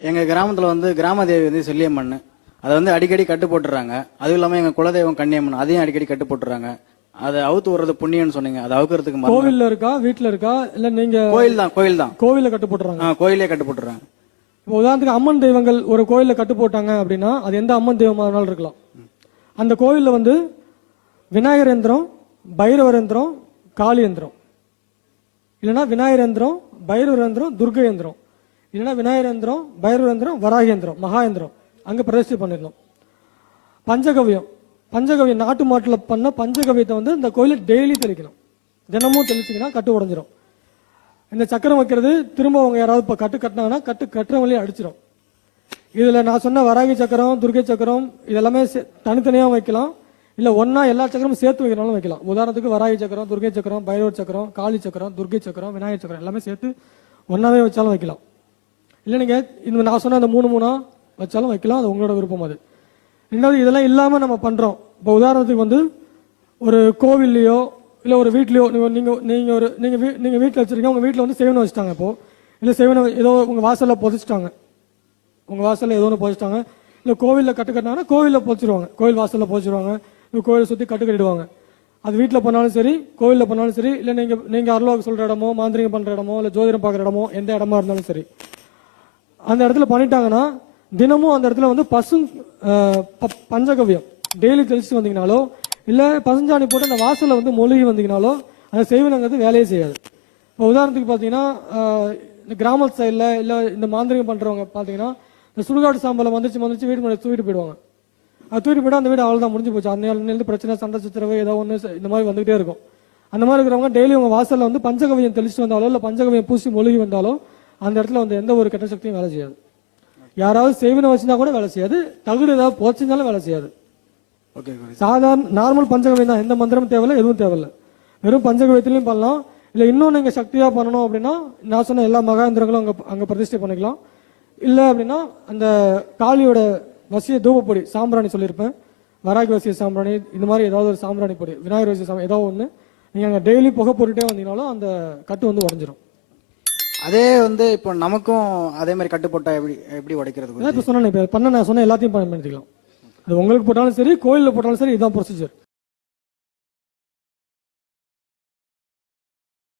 எங்க கிராமத்துல வந்து கிராம தேவி வந்து செல்லியம்மன் அதை வந்து அடிக்கடி கட்டு போட்டுறாங்க அதுவும் இல்லாம எங்க குலதெய்வம் கன்னியம்மன் அதையும் அடிக்கடி கட்டு போட்டுறாங்க அதை அவுத்து விடுறது புண்ணியம்னு சொன்னீங்க. அதை அவுக்கிறதுக்கு கோவில்ல இருக்கா வீட்டுல இருக்கா? இல்ல நீங்க கோயில் தான் கோயில் தான். கோவில்ல கட்டு போட்டுறாங்க ஆ, கோயிலே கட்டு போட்டுறாங்க இப்போ உதாரணத்துக்கு அம்மன் தெய்வங்கள் ஒரு கோயில்ல கட்டு போட்டாங்க அப்படின்னா அது எந்த அம்மன் தெய்வமா வேணாலும் இருக்கலாம். அந்த கோவில்ல வந்து விநாயகர் யந்திரம் பைரவர் யந்திரம் காளி யந்திரம் இல்லைன்னா விநாயகர் யந்திரம் பைரவர் யந்திரம் துர்கை யந்திரம் இல்லைன்னா விநாயகரந்திரம் யந்திரம் வராகேந்திரம் மகாயந்திரம் வராகி யந்திரம் மகா பிரதிஷ்டை பண்ணிடணும். பஞ்சகவியம். பஞ்சகவியம் நாட்டு மாட்டில் பண்ண பஞ்சகவியத்தை வந்து இந்த கோயிலில் டெய்லி தெளிக்கணும். தினமும் தெளிச்சிங்கன்னா கட்டு உடஞ்சிரும். இந்த சக்கரம் வைக்கிறது திரும்ப அவங்க யாராவது இப்போ கட்டு கட்டினாங்கன்னா கட்டு கட்டுறவங்களையும் அடிச்சிடும் இதில் நான் சொன்ன வராகி சக்கரம் துர்கை சக்கரம் இதெல்லாமே சே- வைக்கலாம். இல்லை ஒன்றா எல்லா சக்கரமும் சேர்த்து வைக்கிறனாலும் வைக்கலாம். உதாரணத்துக்கு வராகி சக்கரம் துர்கை சக்கரம் பைரவர் சக்கரம் காளி சக்கரம் துர்கை சக்கரம் விநாயகர் சக்கரம் எல்லாமே சேர்த்து ஒன்றாவே வச்சாலும் வைக்கலாம். இல்லைனுங்க இந்த நான் சொன்ன அந்த மூணு மூணா வச்சாலும் வைக்கலாம் அது உங்களோட விருப்பம் அது. ரெண்டாவது இதெல்லாம் இல்லாமல் நம்ம பண்ணுறோம் இப்போ உதாரணத்துக்கு வந்து ஒரு கோவில்லையோ இல்லை ஒரு வீட்லேயோ நீங்கள் நீங்கள் ஒரு நீங்கள் வீ- நீங்கள் வீட்டில் வச்சிருக்கீங்க உங்கள் வீட்டில் வந்து சேவனை வச்சுட்டாங்க இப்போ. இல்லை சேவனை ஏதோ உங்கள் வாசலில் புதைச்சிட்டாங்க. உங்கள் வாசலில் ஏதோ ஒன்று புதைச்சிட்டாங்க. இல்லை கோவில்ல கட்டு கட்டினாங்கன்னா கோவில்ல புதைச்சிருவாங்க. கோவில் வாசலில் புதைச்சிருவாங்க. இல்லை கோவிலை சுற்றி கட்டு கட்டிடுவாங்க. அது வீட்டில் பண்ணாலும் சரி கோவிலில் பண்ணாலும் சரி இல்லை நீங்கள் நீங்கள் அருள்வாக்கு சொல்கிற இடமோ மாந்திரிகம் பண்ணுற இடமோ இல்லை ஜோதிடம் பார்க்குற இடமோ எந்த இடமா இருந்தாலும் சரி. அந்த இடத்துல பண்ணிட்டாங்கன்னா தினமும் அந்த இடத்துல வந்து பசு பஞ்சகவியம் ப- பஞ்சகவ்யம். டெய்லி தெளிச்சு வந்தீங்கனாலோ இல்லை பசுஞ்சாணி போட்டு அந்த வாசலில் வந்து மொழிகி வந்தீங்கனாலோ அந்த செய்வனங்கிறது வேலையே செய்யாது. இப்போ உதாரணத்துக்கு பார்த்தீங்கன்னா இந்த கிராமத்து சைடில் இல்லை இந்த மாந்திரிகம் பண்ணுறவங்க பார்த்தீங்கன்னா இந்த சுடுகாடு சாம்பலை வந்துச்சு வந்துச்சு வீடு மேலே தூக்கிட்டு போயிடுவாங்க. அது தூக்கிட்டு போய்ட்டு அந்த வீடு அவ்வளோதான் முடிஞ்சு போச்சு. அந்த நேரத்துலேருந்து பிரச்சனை சண்டை சச்சரவு ஏதோ ஒன்று இந்த மாதிரி வந்துகிட்டே இருக்கும். அந்த மாதிரி இருக்கிறவங்க டெய்லி உங்கள் வாசலில் வந்து பஞ்சகவியம் தெளிச்சுட்டு வந்தாலோ இல்லை பஞ்சகவியம் பூசி மொழிகி வந்தாலோ அந்த இடத்துல வந்து எந்த ஒரு கெட்ட சக்தியும் வேலை செய்யாது. யாராவது செய்வினை வச்சிருந்தா கூட வேலை செய்யாது. தகுடு ஏதாவது போச்சிருந்தாலும் வேலை செய்யாது. ஓகே சாதாரண நார்மல் பஞ்சகவியம் தான். எந்த மந்திரமும் தேவையில்ல எதுவும் தேவையில்ல. வெறும் பஞ்சகவியத்திலையும் பண்ணலாம். இல்ல இன்னும் நீங்க சக்தியா பண்ணணும் அப்படின்னா நான் சொன்ன எல்லா மகாந்திரங்களும் அங்க அங்க பிரதிஷ்டை பண்ணிக்கலாம். இல்ல அப்படின்னா அந்த காளியோட வசிய தூபப்பொடி சாம்பிராணி சொல்லியிருப்பேன். வராகி வசிய சாம்பிராணி இந்த மாதிரி ஏதாவது ஒரு சாம்பிராணி பொடி விநாயகர் வசிய சாம்பிராணி ஏதாவது ஒண்ணு. நீங்க அங்க டெய்லி புகை போட்டுட்டே வந்தீங்கனாலும் அந்த கட்டு வந்து உடஞ்சிரும். அதே வந்து இப்போ நமக்கும் அதே மாதிரி கட்டு போட்டா எப்படி எப்படி உடைக்கிறது இப்ப சொன்னேன் இப்ப பண்ண நான் சொன்ன எல்லாத்தையும் பயன்படுத்திக்கலாம் அது உங்களுக்கு போட்டாலும் சரி கோயில்ல போட்டாலும் சரி இதுதான் ப்ரொசீஜர்